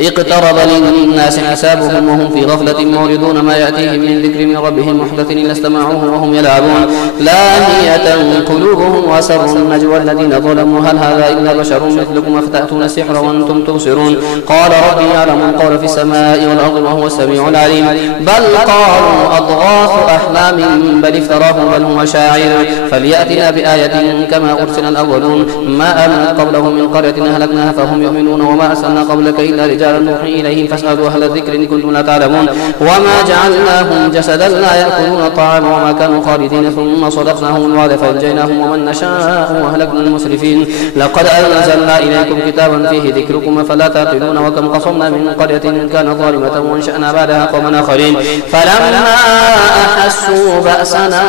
اقترب للناس حسابهم وهم في غفلة معرضون ما يأتيهم من ذكر من ربهم محدث إلا استمعوه وهم يلعبون لاهية قلوبهم وأسروا النجوى الذين ظلموا هل هذا إلا بشر مثلكم أفتأتون السحر وأنتم تبصرون قال ربي يعلم القول في السماء والأرض وهو السميع العليم بل قالوا أضغاث أحلام بل افتراه بل هو شاعر فليأتنا بآية كما أرسل الأولون ما آمنت قبلهم من قرية أهلكناها فهم يؤمنون وما أرسلنا قبلك إلا رجالا نوحي إليهم فاسألوا أهل الذكر إن كنتم لا تعلمون وما جعلناهم جسدا لا يأكلون الطعام وما كانوا خالدين ثم صدقناهم الوعد فأنجيناهم ومن نشاء وأهلكنا المسرفين لقد أنزلنا إليكم كتابا فيه ذكركم فلا تعقلون وكم قصمنا من قرية كانت ظالمة وانشأنا بعدها قوما آخرين فلما أحسوا بأسنا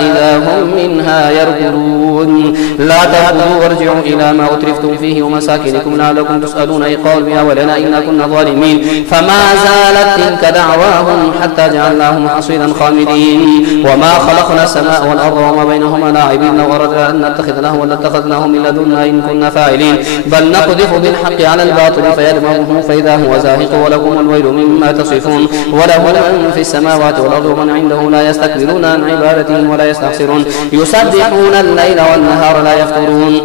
إذا هم منها يركضون لا تهدوا وارجعوا إلى ما أترفتم فيه ومساكنكم لعلكم تسألون قالوا بها ولنا إنا كنا ظالمين فما زالت تلك دعواهم حتى جعلناهم حصيدا خامدين وما خلقنا السماء والأرض وما بينهما لاعبين لو أردنا أن نتخذ لهوا لاتخذناه من لدنا إن كنا فاعلين بل نقذف بالحق على الباطل فيدمغه فإذا هو زاهق ولكم الويل مما تصفون وله من في السماوات والأرض ومن عنده لا يستكبرون عن عبادته ولا يستحسرون يسبحون الليل والنهار لا يفترون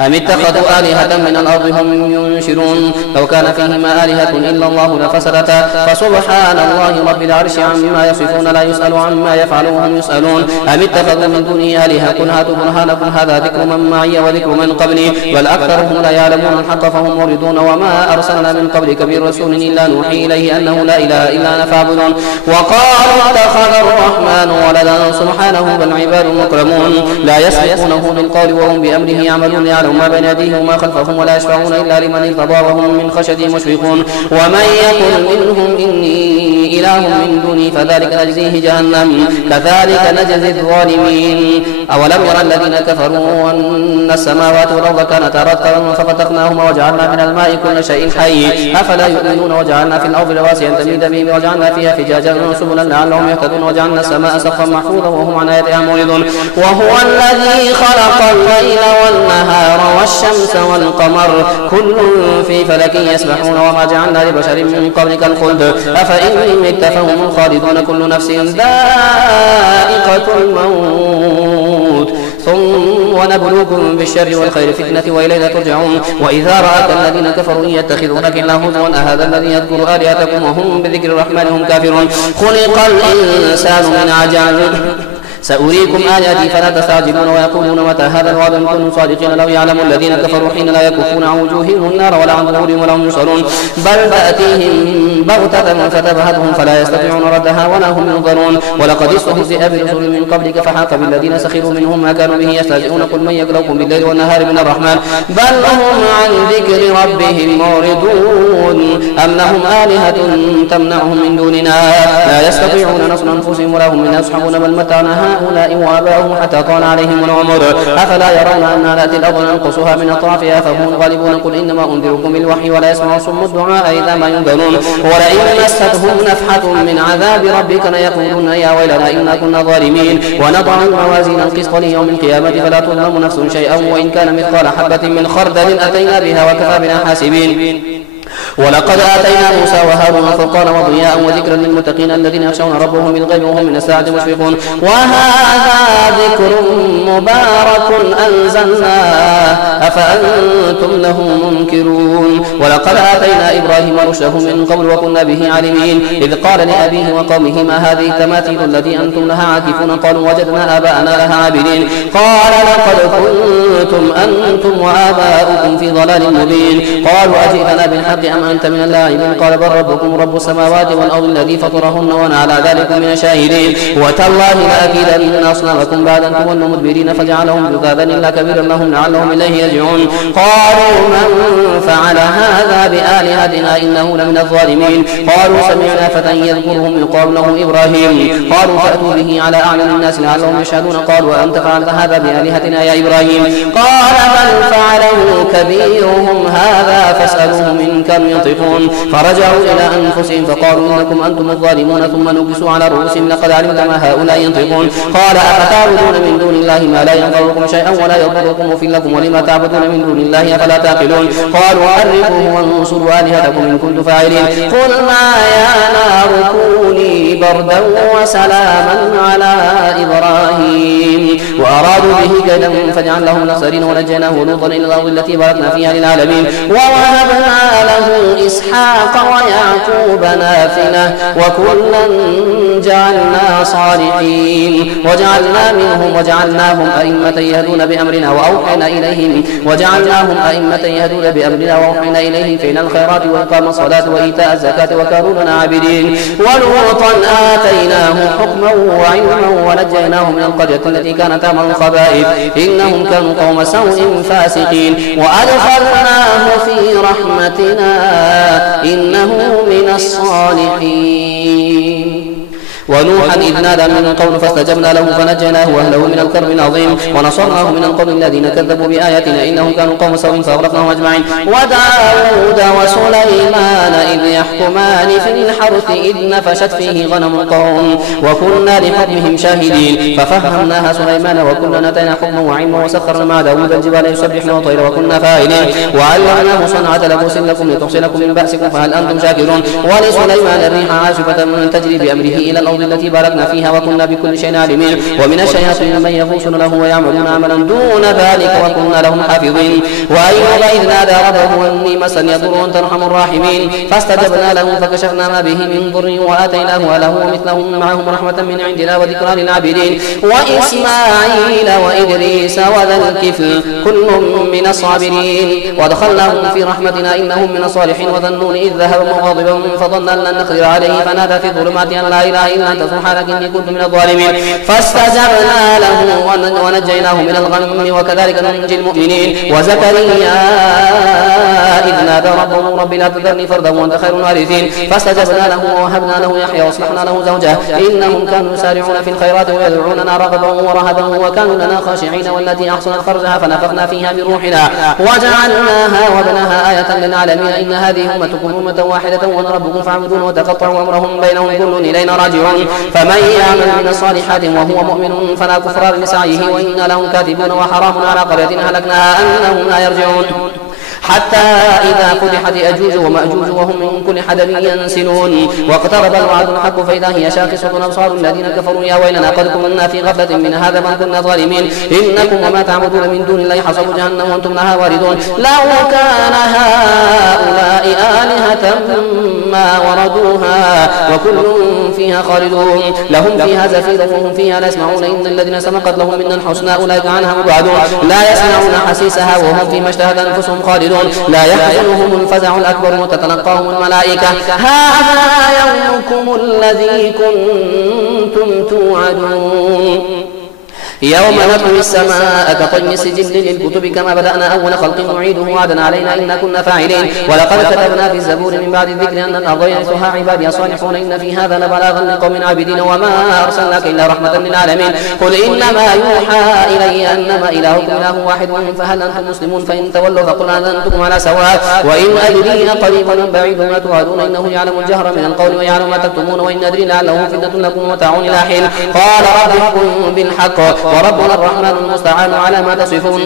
أم اتخذوا آلهة من الأرض هم ينشرون لو كان فيهما آلهة إلا الله لفسدتا فسبحان الله رب العرش عما يصفون لا يسأل عما يفعل وهم يسألون أم اتخذوا من دونه آلهة قل هاتوا برهانكم هذا ذكر من معي وذكر من قبلي بل أكثرهم لا يعلمون الحق فهم موردون وما أرسلنا من قبلك من رسول إلا نوحي إليه أنه لا إله إلا أنا فاعبدون وقالوا اتخذ الرحمن ولدا سبحانه بل عباد مكرمون لا يسبقونه بالقول وهم بأمره يعملون ما بين يديه وما خلفهم ولا يشفعون إلا لمن ارتضى وهم من خشيته مشفقون ومن يقل منهم إني إله من دوني فذلك نجزيه جهنم كذلك نجزي الظالمين أولم يرى الذين كفروا أن السماوات والأرض كانتا رتقا ففتقناهما وجعلنا من الماء كل شيء حي أفلا يؤمنون وجعلنا في الأرض رواسي أن تميد بهم وجعلنا فيها فجاجا سبلا لعلهم يهتدون وجعلنا السماء سقفا محفوظا وهم عن آياتها معرضون وهو الذي خلق الليل والنهار والشمس والقمر كل في فلك يسبحون وما جعلنا لبشر من قبلك الخلد أفإن مت فهم الخالدون كل نفس ذائقة الموت ثم ونبلوكم بالشر والخير فتنة وإلينا ترجعون وإذا رأك الذين كفروا يتخذونك إلا هزوا أهذا الذي يذكر آلهتكم وهم بذكر الرحمن هم كافرون خلق الإنسان من عجل سأريكم آياتي فلا تستعجلون ويقولون متى هذا الوعد إن كنتم صادقين لو يعلم الذين كفروا حين لا يكفون عن وجوههم النار ولا عن ظهورهم ولا هم ينصرون بل تأتيهم بغتة فتبهتهم فلا يستطيعون ردها ولا هم ينظرون ولقد استهزئ برسل من قبلك فحاق بالذين سخروا منهم ما كانوا به يستهزئون قل من يكلؤكم بالليل والنهار من الرحمن بل هم عن ذكر ربهم معرضون أم لهم آلهة تمنعهم من دوننا لا يستطيعون نصر أنفسهم ولا هم منها يصحبون بل متعنا هؤلاء وآباؤهم حتى طال عليهم العمر أفلا يرون أننا نأتي الأرض ننقصها من أطرافها فهم الغالبون قل إنما أنذركم بالوحي ولا يسمع صم الدعاء إذا ما ينذرون ولئن مستهم نفحة من عذاب ربك ليقولون يا ويلنا إنا كنا ظالمين ونضع الموازين القسط ليوم القيامة فلا تظلم نفس شيئا وإن كان مثقال حبة من خردل أتينا بها وكفى بنا حاسبين ولقد آتينا موسى وهارون فرقانا وضياء وذكرا للمتقين الذين يخشون ربهم بالغيب وهم من الساعة مشفقون وهذا ذكر مبارك أنزلناه أفأنتم له منكرون ولقد آتينا إبراهيم رشده من قبل وكنا به عالمين إذ قال لأبيه وقومه ما هذه التماثيل التي أنتم لها عاكفون قالوا وجدنا آباءنا لها عابدين قال لقد كنتم أنتم وآباؤكم في ضلال مبين قالوا أجئتنا بالحق أم أنت من اللاعبين قال بل ربكم رب السماوات والأرض الذي فطرهن وأنا على ذلك من الشاهدين وتالله لأكيدن أصنامكم بعد أن تولوا مدبرين فجعلهم جذاذا إلا كبيرا لهم لعلهم إليه يرجعون قالوا من فعل هذا بآلهتنا إنه لمن الظالمين قالوا سمعنا فتى يذكرهم يقال له إبراهيم قالوا فأتوا به على أعين الناس لعلهم يشهدون قالوا وأنت فعلت هذا بآلهتنا يا إبراهيم قال بل فعله كبيرهم هذا فاسألوهم إن كانوا ينطقون فرجعوا إلى أنفسهم فقالوا إنكم أنتم الظالمون ثم نكسوا على رؤوسهم لقد علمت ما هؤلاء ينطقون قال أفتعبدون من دون الله ما لا ينفعكم شيئا ولا يضركم أفل لكم ولما تعبدون من دون الله أفلا تعقلون قالوا حرقوه وانصروا آلهتكم إن كنتم فاعلين. قلنا يا نار كوني بردا وسلاما على إبراهيم وأرادوا به كيدا فجعلناهم الأخسرين ونجيناه ولوطا إلى الأرض التي باركنا فيها للعالمين ووهبنا له إسحاق ويعقوب نافلة وكلا جعلنا صالحين وجعلناهم أئمة يهدون بأمرنا وأوحينا إليهم فعل الخيرات وإقام الصلاة وإيتاء الزكاة وكانوا لنا عابدين. ولوطا آتيناه حكما وعلما ونجيناه من القرية التي كانت تعمل الخبائث إنهم كانوا قوم سوء فاسقين وأدخلناه في رحمتنا إنه من الصالحين. ونوحا إذ نادى من قبل فاستجبنا له فنجيناه وأهله من الكرب العظيم ونصرناه من القوم الذين كذبوا بآياتنا إنهم كانوا قوم سوء فأغرقناهم أجمعين. وداود وسليمان إذ يحكمان في الحرث إذ نفشت فيه غنم القوم وكنا لحكمهم شاهدين ففهمناها سليمان وكنا آتينا حكما وعلما وسخرنا مع داود الجبال يسبحن والطير وكنا فاعلين وعلمناه صنعة لبوس لكم لتحصنكم من بأسكم فهل أنتم شاكرون. ولسليمان الريح عاصفة تجري بأمره إلى الأرض التي باركنا فيها وكنا بكل شيء عالمين. ومن الشياطين من يغوصون له ويعملون عملا دون ذلك وكنا لهم حافظين. وأيوب إذ نادى ربه أني مسني الضر وأنت أرحم الراحمين فاستجبنا له فكشفنا ما به من ضر وآتيناه له ومثلهم معهم رحمة من عندنا وذكرى للعابدين. وإسماعيل وإدريس وذا الكفل كل من الصابرين وادخلناهم في رحمتنا إنهم من الصالحين. وذا النون إذ ذهب مغاضبا فظن أن لن نقدر عليه فنادى في الظلمات أن لا إله إلا أنت سبحانك إني كنت من الظالمين فاستجبنا له ونجيناه من الغم وكذلك ننجي المؤمنين. وزكريا إذ نادى ربه رب لا تذرني فردا وأنت خير الوارثين فاستجبنا له ووهبنا له يحيى واصلحنا له زوجه إنهم كانوا يسارعون في الخيرات ويدعوننا رغبا ورهبا وكانوا لنا خاشعين. والتي أحصنت فرجها فنفخنا فيها من روحنا وجعلناها وابنها آية للعالمين إن هذه أمتكم أمة واحدة وأنا ربكم فاعبدون وتقطعوا أمرهم بينهم كل إلينا راجعون. فمن يعمل من الصالحات وهو مؤمن فلا كفران لسعيه وإنا لهم كاتبون وحرام على قرية هلكناها أنهم لا يرجعون. حتى إذا فتحت يأجوج ومأجوج وهم من كل حدب ينسلون واقترب الوعد الحق فإذا هي شاخصة أبصار الذين كفروا يا ويلنا قد كنا في غفلة من هذا بل كنا ظالمين إنكم وما تعبدون من دون الله حصب جهنم وأنتم لها واردون. لو كان هؤلاء آلهة ما وردوها وكل فيها خالدون لهم فيها زفير وهم فيها لا يسمعون إن الذين سبقت لهم منا الحسنى أولئك عنها مبعدون لا يسمعون حسيسها وهم فيما اشتهت أنفسهم خالدون لا يحزنهم الفزع الأكبر وتتلقاهم الملائكة هذا يومكم الذي كنتم توعدون. يوم نطوي السماء كطي السجل للكتب كما بدأنا أول خلق نعيده وعدا علينا إنا كنا فاعلين. ولقد كتبنا في الزبور من بعد الذكر أن الأرض يرثها عبادي الصالحون إن في هذا لبلاغا لقوم عابدين وما أرسلناك إلا رحمة للعالمين. قل إنما يوحى إلي أنما إلهكم إله واحد فهل أنتم مسلمون فإن تولوا فقل أنتم على سواء وإن أدري قريب أم بعيد ما توعدون إنه يعلم الجهر من القول ويعلم ما تكتمون وإن أدري لعله فتنة لكم ومتاع إلى حين. قال رب احكم بالحق وربنا الرحمن المستعان على ما تصفون.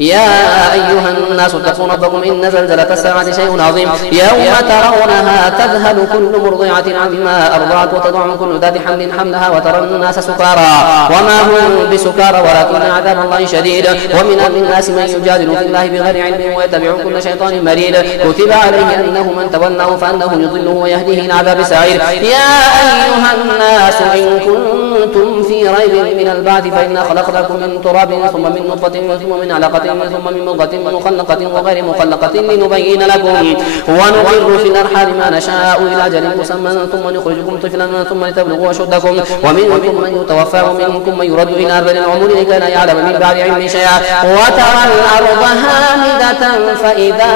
يا أيها الناس اتقوا ربكم إن زلزلة الساعة شيء عظيم يوم ترونها تذهل كل مرضعة عما أرضعت وتضع كل ذات حمل حملها وترى الناس سكارى وما هم بسكارى ولكن عذاب الله شديد. ومن الناس من يجادل في الله بغير علم ويتبع كل شيطان مريد كتب عليه أنه من تولاه فأنه يضله ويهديه إلى عذاب سعير. يا أيها الناس إن كنتم في ريب من البعث فإنا خلقناكم من تراب ثم من نطفة ثم من علقة ثم من مضغة مخلقة وغير مخلقة لنبين لكم ونقر في الأرحام ما نشاء إلى أجل مسمى ثم نخرجكم طفلا ثم لتبلغوا أشدكم ومنكم من يتوفى ومنكم من يرد إلى أرذل العمر لكي لا يعلم من بعد علم شيئا. وترى الأرض هامدة فإذا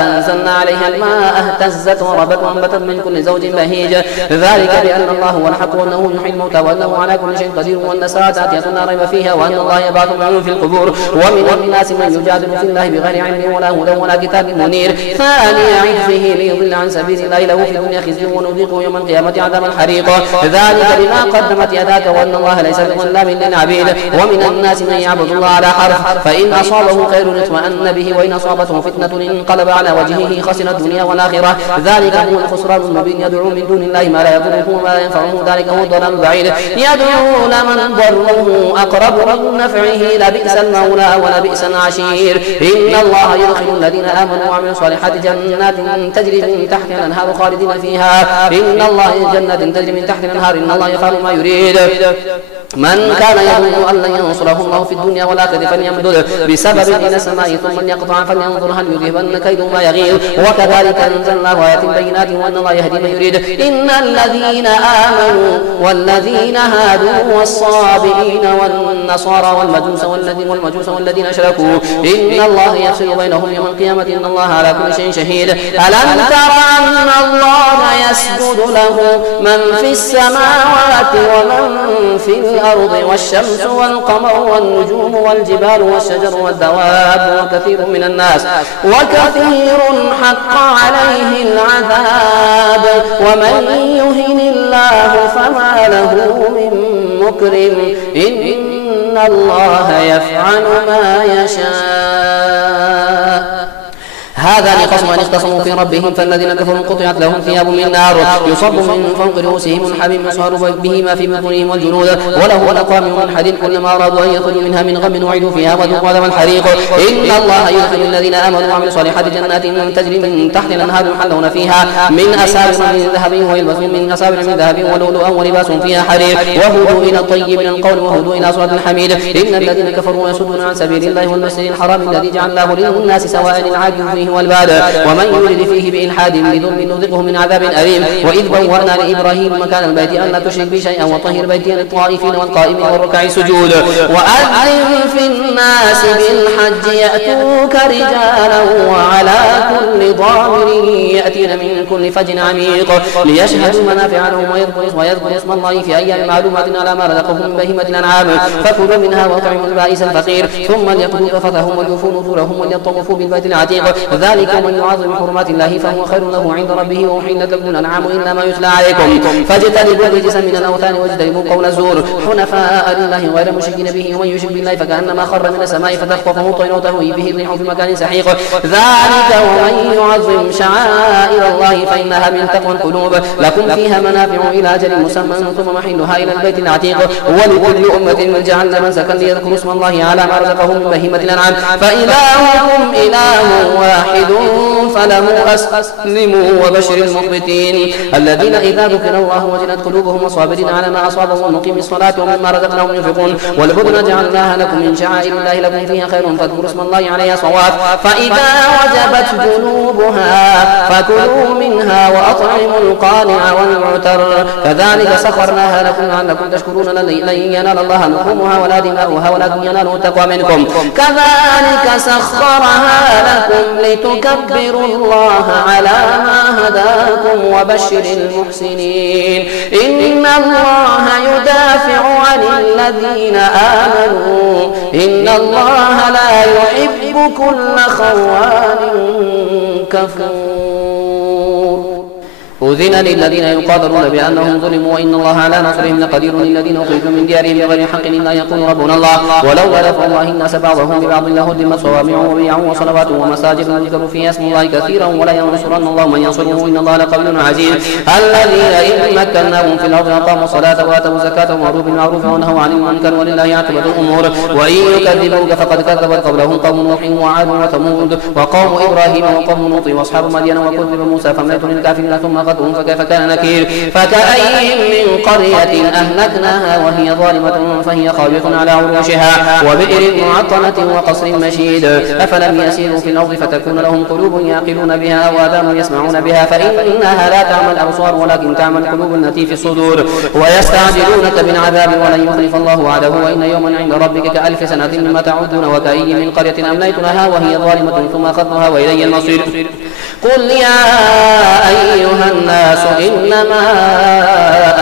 أنزلنا عليها عليها الماء اهتزت وربت وانبتت من كل زوج بهيج ذلك بأن الله هو الحق وأنه يحيي الموتى وأنه على كل شيء قدير وأن الساعة آتية لا ريب فيها وأن الله يبعث من في القبور ومن الناس من يجادل في الله بغير علم ولا هدى ولا كتاب منير ثاني عطفه ليضل عن سبيل الله له في الدنيا خزي ونذيقه يوم القيامة عذاب الحريق ذلك بما قدمت يداك وأن الله ليس بظلام للعبيد ومن الناس من يعبد الله على حرف فإن أصابه خير اطمأن به وإن أصابته فتنة انقلب على وجهه خسر الدنيا والآخرة ذلك هو الخسران المبين يدعو من دون الله ما لا يضره وما لا ينفعه ذلك هو الضلال البعيد يدعو لمن ضره أقرب من نفعه لبئس المولى ولبئس العشير إن الله يدخل الذين آمنوا وعملوا الصالحات جنات تجري من تحتها الأنهار خالدين فيها إن الله جنات تجري من تحت الأنهار إن الله يفعل ما يريد من كان يظن أن لن ينصره الله في الدنيا والآخرة فليمدد بسبب إلى السماء ثم ليقطع فلينظر هل يذهبن كيده ما يغيظ وكذلك أنزلنا آيات بينات وأن الله يهدي من يريد إن الذين آمنوا والذين هادوا والصابئين والنصارى والمجوس والذين أشركوا إن الله يفصل بينهم يوم القيامة إن الله على كل شيء شهيد ألم تر أن الله يسجد له من في السماوات ومن في الأرض والشمس والقمر والنجوم والجبال والشجر والدواب وكثير من الناس وكثير حق عليه العذاب ومن يهن الله فما له من مكرم إن الله يفعل ما يشاء هذان خصمان اختصموا في ربهم فالذين كفروا قطعت لهم ثياب من نار يصب من فوق رؤوسهم الحميم يصهر به ما في بطونهم والجلود وله الأقوام من حديد كلما أرادوا أن يخرجوا منها من غم وعدوا فيها وذوقوا عذاب الحريق إن الله يدخل الذين آمنوا وعملوا الصالحات جنات تجري من تحت الأنهار يحلون فيها من أساور من ذهب ويلبسون من أساور من ذهب ولؤلؤا ولباسهم فيها حرير وهدوا إلى الطيب من القول وهدوا إلى صراط الحميد إن الذين كفروا يصدون عن سبيل الله والمسجد الحرام الذي جعلناه للناس سواء العاكف فيه والباد ومن يرد فيه بإلحاد بظلم نذقه من عذاب أليم وإذ بوأنا لإبراهيم مكان البيت أن لا تشرك بي شيئا وطهر بيتي للطائفين والقائمين والركع السجود وأذن في الناس بالحج يأتوك رجالا وعلى كل ضامر يأتين من كل فج عميق ليشهدوا منافع لهم ويذكروا اسم الله في أيام معلومات على ما رزقهم من بهيمة الأنعام فكلوا منها وأطعموا البائس الفقير ثم ليقضوا تفثهم وليوفوا نذورهم وليطوفوا بالبيت العتيق ذلك ومن يعظم حرمات الله فهو خير له عند ربه وأحلت لكم الأنعام إلا ما يتلى عليكم فاجتنبوا الرجس من الأوثان واجتنبوا قول الزور حنفاء لله غير مشركين به ومن يشرك بالله فكأنما خر من السماء فتخطفه الطير وتهوي به الريح في مكان سحيق ذلك ومن يعظم شعائر الله فإنها من تقوى القلوب لكم فيها منافع إلى أجل مسمى ثم محلها إلى البيت العتيق ولكل أمة جعلنا منسكا ليذكروا اسم الله على ما رزقهم من بهيمة الأنعام فإلهكم إله واحد فله أسلموا وبشر المخبتين الذين إذا ذكر الله وجلت قلوبهم وصابرين على ما أصابهم ومقيم الصلاة ومما رزقناهم ينفقون والبدن جعلناها لكم من شعائر الله لكم فيها خير فاذكروا اسم الله عليها صواف فإذا وجبت جنوبها فكلوا منها وأطعموا القانع والمعتر كذلك سخرناها لكم لعلكم تشكرون لن ينال الله لحومها ولا دماؤها ولكن يناله التقوى منكم كذلك سخرها لكم لتكبروا الله على ما هداكم وبشر المحسنين إن الله يدافع عن الذين آمنوا إن الله لا يحب كل خوان كفور أذن للذين يقاتلون بأنهم ظلموا وإن الله على نصرهم لقدير للذين أخرجوا من ديارهم بغير حق إلا يقول ربنا الله ولولا دفع الله الناس بعضهم ببعض لهدمت صوامع وبيع وصلوات ومساجد يذكر فيها اسم الله كثيرا ولا ينصرن الله من ينصره إن الله لقوي عزيز الذين إن مكناهم في الأرض أقاموا الصلاة وآتوا الزكاة وأمروا بالمعروف ونهوا عن المنكر ولله عاقبة الأمور وإن يكذبوك فقد كذبت قبلهم قوم نوح وعاد وثمود وقوم إبراهيم وقوم لوط وأصحاب مدين وكذب موسى فأمليت للكافرين ثم فكيف كان نكير فكأي من قرية أهلكناها وهي ظالمة فهي خاوية على عروشها وبئر معطلة وقصر مشيد أفلم يسيروا في الأرض فتكون لهم قلوب يعقلون بها وآذان يسمعون بها فإنها لا تعمى الأبصار ولكن تعمى القلوب التي في الصدور ويستعجلونك بالعذاب ولن يخلف الله وعده وإن يوما عند ربك كألف سنة مما تعدون وكأي من قرية أمليت لها وهي ظالمة ثم أخذتها وإلي المصير قل يا أيها الناس إنما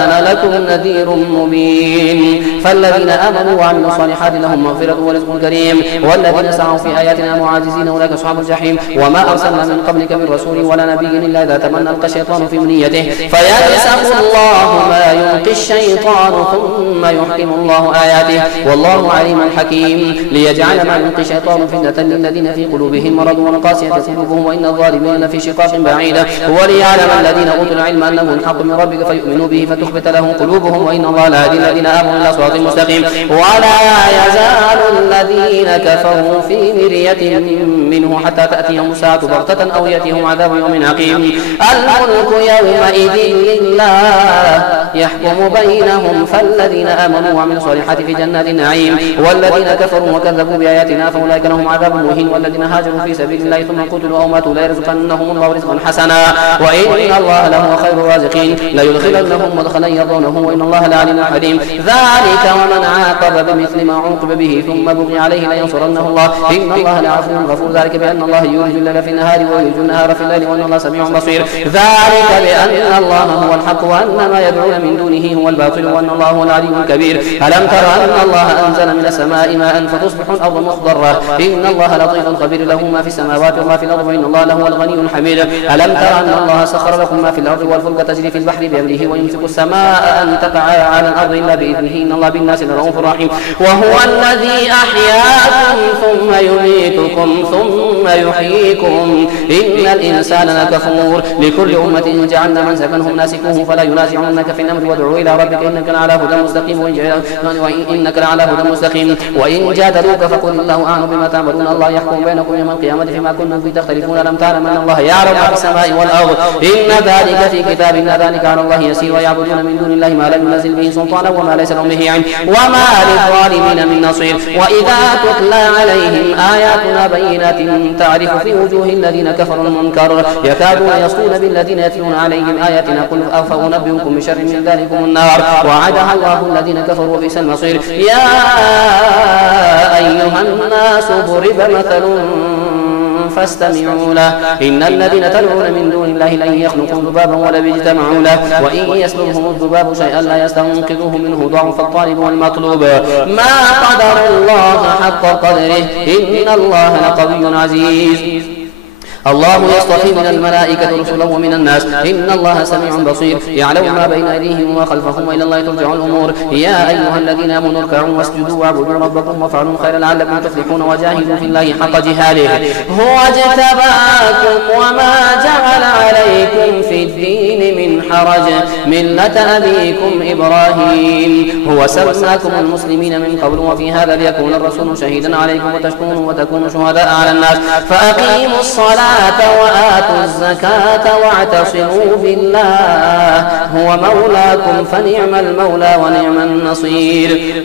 أنا لكم نذير مبين فالذين آمنوا وعملوا الصالحات لهم مغفرة ورزق كريم والذين سعوا في آياتنا معاجزين أولئك أصحاب الجحيم وما أرسلنا من قبلك من رسول ولا نبي إلا إذا تمنى ألقى الشيطان في أمنيته فينسخ الله ما يلقي الشيطان ثم يحكم الله آياته والله عليم حكيم ليجعل ما يلقي الشيطان فتنة للذين في قلوبهم مرض والقاسية قلوبهم وإن الظالمين لفي شقاق بعيد وليعلم الذين أوتوا العلم أنه الحق من ربك فيؤمنوا به فتخبت له قلوبهم وإن الله لا يهدي الذين آمنوا إلى صراط مستقيم ولا يزال الذين كفروا في مرية منه حتى تأتيهم الساعة بغتة أو يأتيهم عذاب يوم عقيم الملك يومئذ لله يحكم بينهم فالذين آمنوا وعملوا الصالحات في جنات النعيم والذين كفروا وكذبوا بآياتنا فأولئك لهم عذاب مهين والذين هاجروا في سبيل الله ثم قتلوا أو ماتوا لا يرزقنهم الله رزقا حسنا وإن الله لهو خير الرازقين ليدخلنهم مدخلا يرضونه وإن الله لعليم حليم ذلك ومن عاقب بمثل ما عوقب به ثم بغي عليه لينصرنه الله إن الله لعفو غفور ذلك بأن الله يولج الليل في النهار ويولج النهار في الليل وأن الله سميع بصير ذلك بأن الله هو الحق وأن ما يدعون من دونه هو الباطل وأن الله هو العلي الكبير ألم تر أن الله أنزل من السماء ماء فتصبح الأرض مخضرة إن الله لطيف خبير له ما في السماوات وما في الأرض وإن الله لهو الغني الحميد ألم تر أن الله سخر لكم ما في الأرض والفلك تجري في البحر بأمره ويمسك السماء أن تقع على الأرض إلا بإذنه إن الله بالناس لرؤوف رحيم وهو الذي أحياكم ثم يميتكم ثم يحييكم إن الإنسان لكفور لكل أمة جعلنا منسكنهم ناسكوه فلا ينازعنك في الأمر وادعوا إلى ربك إنك لعلى هدى مستقيم وإن جادلوك فقل الله أعلم بما تعملون الله يحكم بينكم يوم القيامة فيما كنتم فيه تختلفون ألم تعلم أن الله يعلم ما في السماء والأرض إن ذلك في كتاب إن ذلك على الله يسير ويعبدون من دون الله ما لم ينزل به سلطانا وما ليس لهم به علم وما للظالمين من نصير وإذا تتلى عليهم آياتنا بينات تعرف في وجوه الذين كفروا المنكر يكادون يصلون بالذين يتلون عليهم آياتنا قل أفأنبئكم بشر من ذلكم النار وعدها الله الذين كفروا وبئس المصير يا أيها الناس ضرب مثل فاستمعوا له إن الذين تدعون من دون الله لن يخلقوا ذبابا ولو اجتمعوا له وإن يسلبهم الذباب شيئا لا يستنقذوه منه ضعف الطالب والمطلوب ما قدر الله حق قدره إن الله لقوي عزيز الله يصطفي من الملائكة رسلا ومن الناس إن الله سميع بصير يعلم ما بين أيديهم وخلفهم وإلى الله ترجع الأمور يا أيها الذين آمنوا اركعوا واسجدوا واعبدوا ربكم وافعلوا الخير لعلكم تفلحون وجاهدوا في الله حق جهاده هو اجتباكم وما جعل عليكم في الدين من حرج ملة أبيكم إبراهيم هو سماكم المسلمين من قبل وفي هذا ليكون الرسول شهيدا عليكم وتكونوا شهداء على الناس فأقيموا الصلاة وآتوا الزكاة واعتصموا بالله هو مولاكم فنعم المولى ونعم النصير